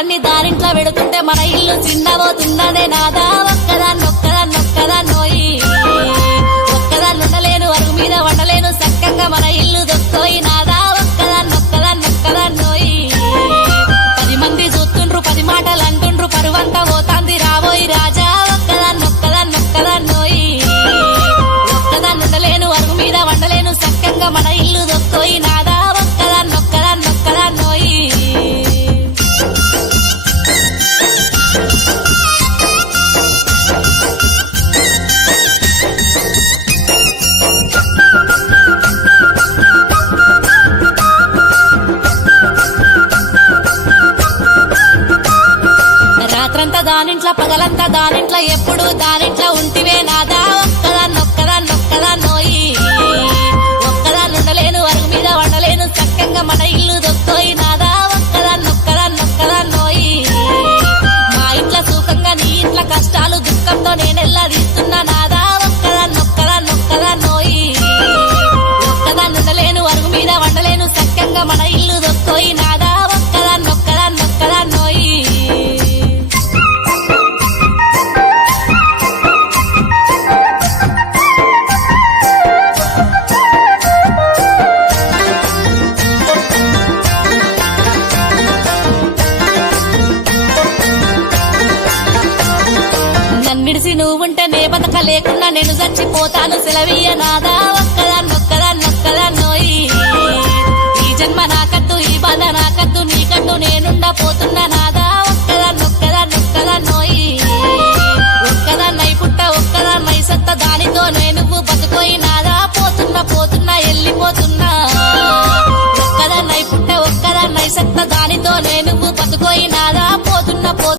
సామాన్లన్నీ దారింట్లో పెడుతుంటే మన ఇల్లు చిన్నబోతున్నదే నాదా ఒక్కదాన్నోయి ఒక్కదాన్నుండలేను అరుగు మీద వండలేను చక్కగా మన ఇల్లు దొక్కోయి నాదా ఒక్కదాన్నోయి 10 మంది చూస్తుండ్రు 10 మాటలు అంటుండ్రు పరువంతా పోతాంది రాబోయి రాజా ఒక్కదాన్నోయి ఒక్కదాన్నుండలేను అరుగు మీద వండలేను చక్కగా మన ఇల్లు దొక్కోయి నాదా ఒక్కదాన్నోయి రాత్రంతా దానింట్లో పగలంతా దానింట్లో ఎప్పుడు దానింట్లో ఉంటివే నాదా ఒక్కదాన్నోయి ఒక్కదాన్నుండలేను అరుగు మీద వండలేను చక్కగా మన ఇల్లు దొక్కోయి నాదా ఒక్కదాన్నోయి మా ఇంట్లో సుఖంగా నీ ఇంట్లో కష్టాలు దుఃఖంతో నేనెల్లా తీస్తున్నా నాదా ఒక్కదాన్నోయి ఒక్కదాన్నుండలేను అరుగు మీద వండలేను చక్కగా మన ఇల్లు దొక్కోయి నాదా ఒక్కదాన్నోయి నన్నిడిసి నువ్వుంటే నే బతక లేకుండా నేను చచ్చిపోతాను సెలవీయ నాదా ఒక్కదాన్నోయి ఈ జన్మ నాకద్దు ఈ బాధ నాకద్దు నీకద్దు నేనుండా పోతున్నా నాదా ఒక్కదాన్నోయి ఒక్కదాన్నై పుట్ట ఒక్కదాన్నై సత్త దానితో నేను బతుకోయి నాదా పోతున్నా వెళ్ళిపోతున్నా ఒక్కదాన్నై పుట్ట ఒక్కదాన్నై సత్త దానితో నేను బతుకోయి నాదా